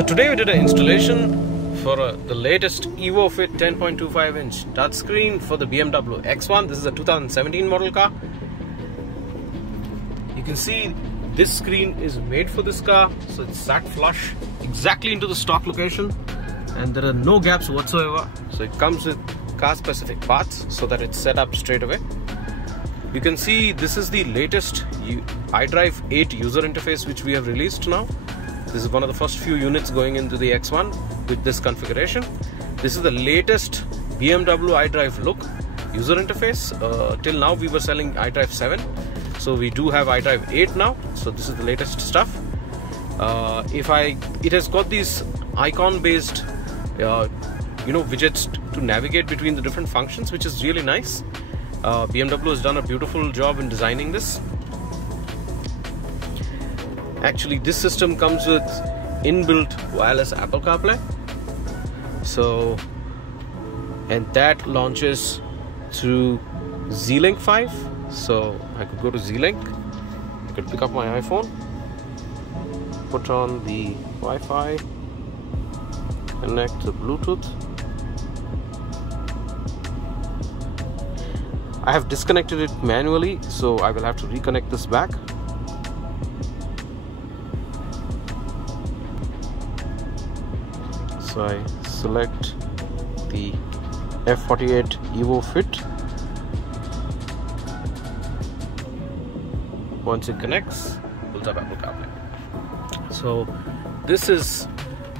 So today we did an installation for the latest EVO FIT 10.25 inch touchscreen for the BMW X1. This is a 2017 model car. You can see this screen is made for this car, so it's sat flush exactly into the stock location and there are no gaps whatsoever. So it comes with car specific parts so that it's set up straight away. You can see this is the latest iDrive 8 user interface which we have released now. This is one of the first few units going into the X1 with this configuration. This is the latest BMW iDrive look user interface. Till now we were selling iDrive 7, so we do have iDrive 8 now. So this is the latest stuff. It has got these icon-based, widgets to navigate between the different functions, which is really nice. BMW has done a beautiful job in designing this. Actually, this system comes with inbuilt wireless Apple Carplay. So, and that launches through Z-Link 5. So I could go to Z-Link, I could pick up my iPhone, put on the Wi-Fi, connect to Bluetooth. I have disconnected it manually, so I will have to reconnect this back. So I select the F48 EVO FIT. Once it connects, pulls up Apple CarPlay. So this is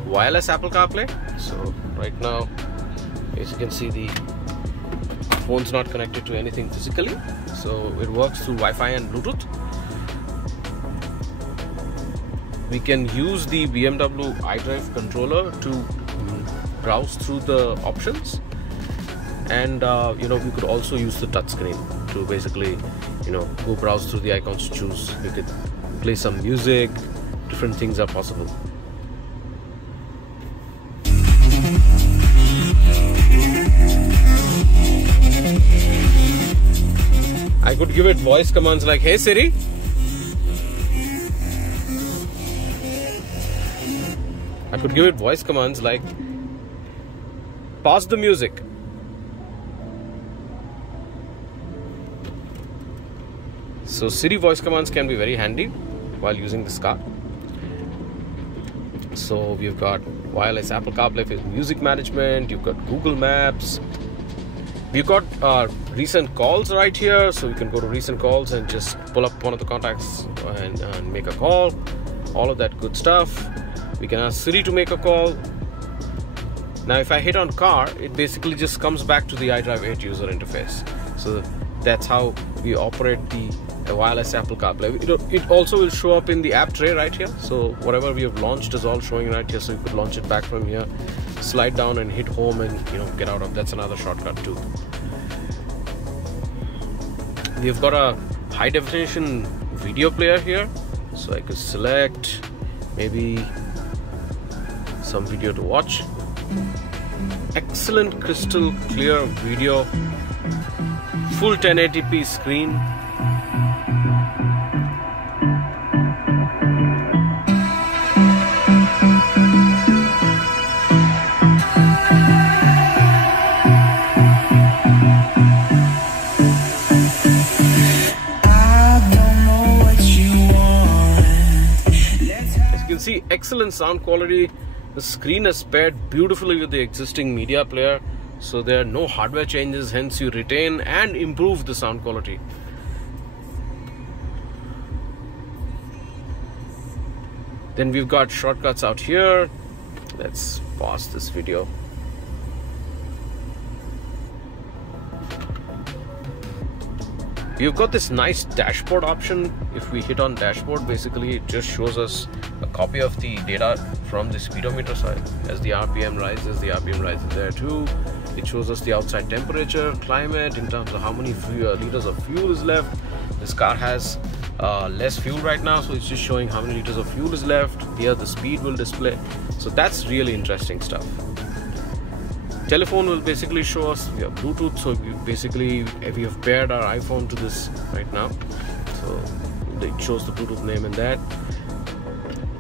wireless Apple CarPlay. So right now, as you can see, the phone's not connected to anything physically. So it works through Wi-Fi and Bluetooth. We can use the BMW iDrive controller to browse through the options, and we could also use the touchscreen to basically go browse through the icons to choose. We could play some music, different things are possible. I could give it voice commands like, "Hey Siri." I could give it voice commands like, "Pause the music." So Siri voice commands can be very handy while using this car. So we've got wireless Apple CarPlay for music management, you've got Google Maps, we've got recent calls right here, so you can go to recent calls and just pull up one of the contacts and make a call, all of that good stuff. We can ask Siri to make a call. Now if I hit on car, it basically just comes back to the iDrive 8 user interface. So that's how we operate the wireless Apple CarPlay. It also will show up in the app tray right here. So whatever we have launched is all showing right here. So you could launch it back from here, slide down and hit home and get out of. That's another shortcut too. We've got a high definition video player here. So I could select maybe some video to watch. Excellent crystal clear video, full 1080p screen. As you can see, excellent sound quality. The screen is paired beautifully with the existing media player, so there are no hardware changes, hence you retain and improve the sound quality. Then we've got shortcuts out here. Let's pause this video. You've got this nice dashboard option. If we hit on dashboard, basically it just shows us a copy of the data from the speedometer side. As the RPM rises, the RPM rises there too. It shows us the outside temperature, climate, in terms of how many liters of fuel is left. This car has less fuel right now, so it's just showing how many liters of fuel is left. Here the speed will display. So that's really interesting stuff. Telephone will basically show us Bluetooth, so we have paired our iPhone to this right now, so it shows the Bluetooth name in that.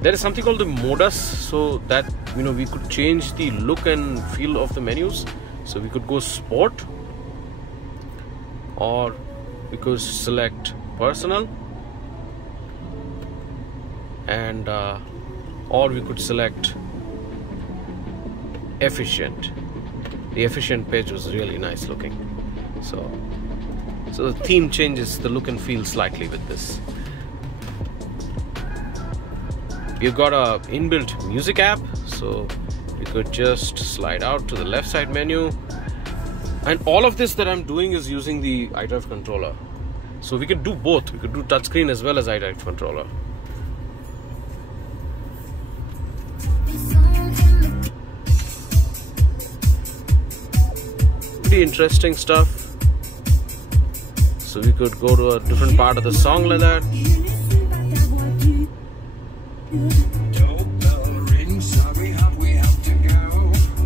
There is something called the modus, so that we could change the look and feel of the menus. So we could go sport, or we could select personal, and or we could select efficient. The efficient page was really nice looking. So the theme changes the look and feel slightly with this. You've got a inbuilt music app, so you could just slide out to the left side menu. And all of this that I'm doing is using the iDrive controller. So we could do both. We could do touchscreen as well as iDrive controller. Pretty interesting stuff. So we could go to a different part of the song like that.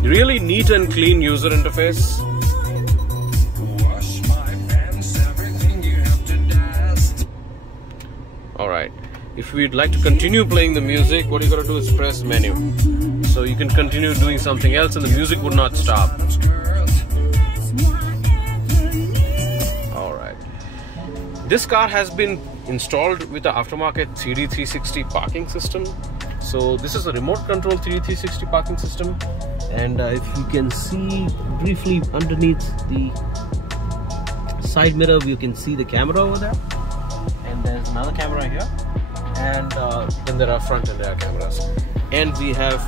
Really neat and clean user interface. Alright, if we'd like to continue playing the music, what you gotta do is press menu. So you can continue doing something else and the music would not stop. Alright. This car has been installed with the aftermarket 3D 360 parking system. So this is a remote control 3D 360 parking system, and if you can see briefly underneath the side mirror, you can see the camera over there, and there's another camera here, and then there are front and rear cameras, and we have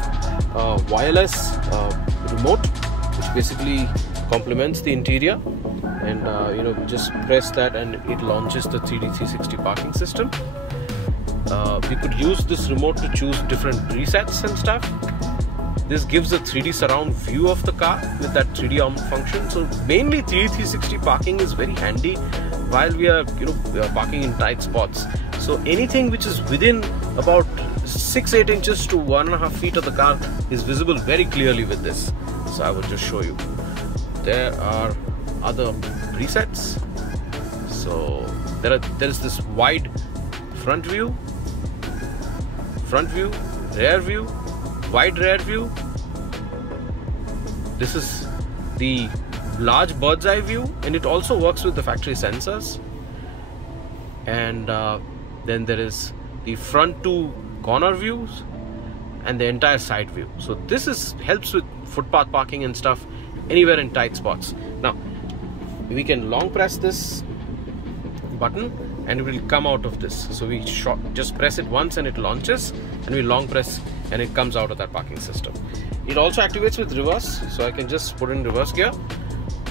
a wireless remote which basically complements the interior, and just press that and it launches the 3D 360 parking system. We could use this remote to choose different presets and stuff. This gives a 3D surround view of the car with that 3D arm function. So mainly 3D 360 parking is very handy while we are parking in tight spots. So anything which is within about 6-8 inches to 1.5 feet of the car is visible very clearly with this. So I will just show you. There are other presets. So there is this wide front view, rear view, wide rear view. This is the large bird's eye view, and it also works with the factory sensors. And then there is the front two corner views and the entire side view. So this helps with footpath parking and stuff anywhere in tight spots. Now we can long press this button and it will come out of this. So we just press it once and it launches, and we long press and it comes out of that parking system. It also activates with reverse, so I can just put in reverse gear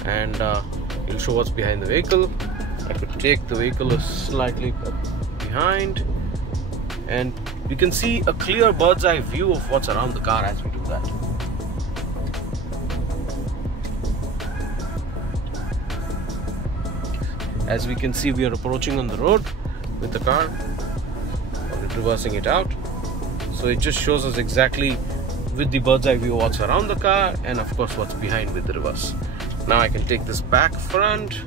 and it'll show what's behind the vehicle. I could take the vehicle slightly behind, and you can see a clear bird's eye view of what's around the car as we do that. As we can see, we are approaching on the road with the car. I'm reversing it out. So it just shows us exactly with the bird's eye view what's around the car, and of course what's behind with the reverse. Now I can take this back front.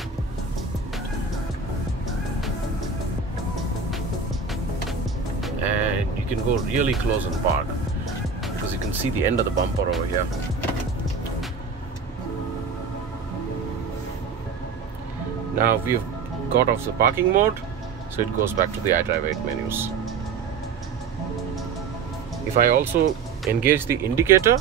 And you can go really close and park, because you can see the end of the bumper over here. Now we've got off the parking mode, so it goes back to the iDrive 8 menus. If I also engage the indicator,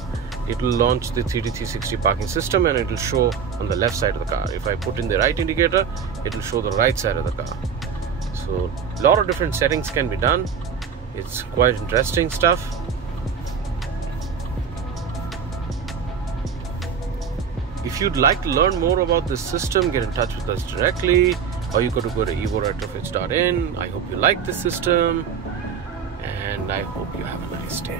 it will launch the 3D 360 parking system, and it will show on the left side of the car. If I put in the right indicator, it will show the right side of the car. So a lot of different settings can be done. It's quite interesting stuff. If you'd like to learn more about this system, get in touch with us directly, or you got to go to evoretrofits.in. I hope you like this system, and I hope you have a nice day.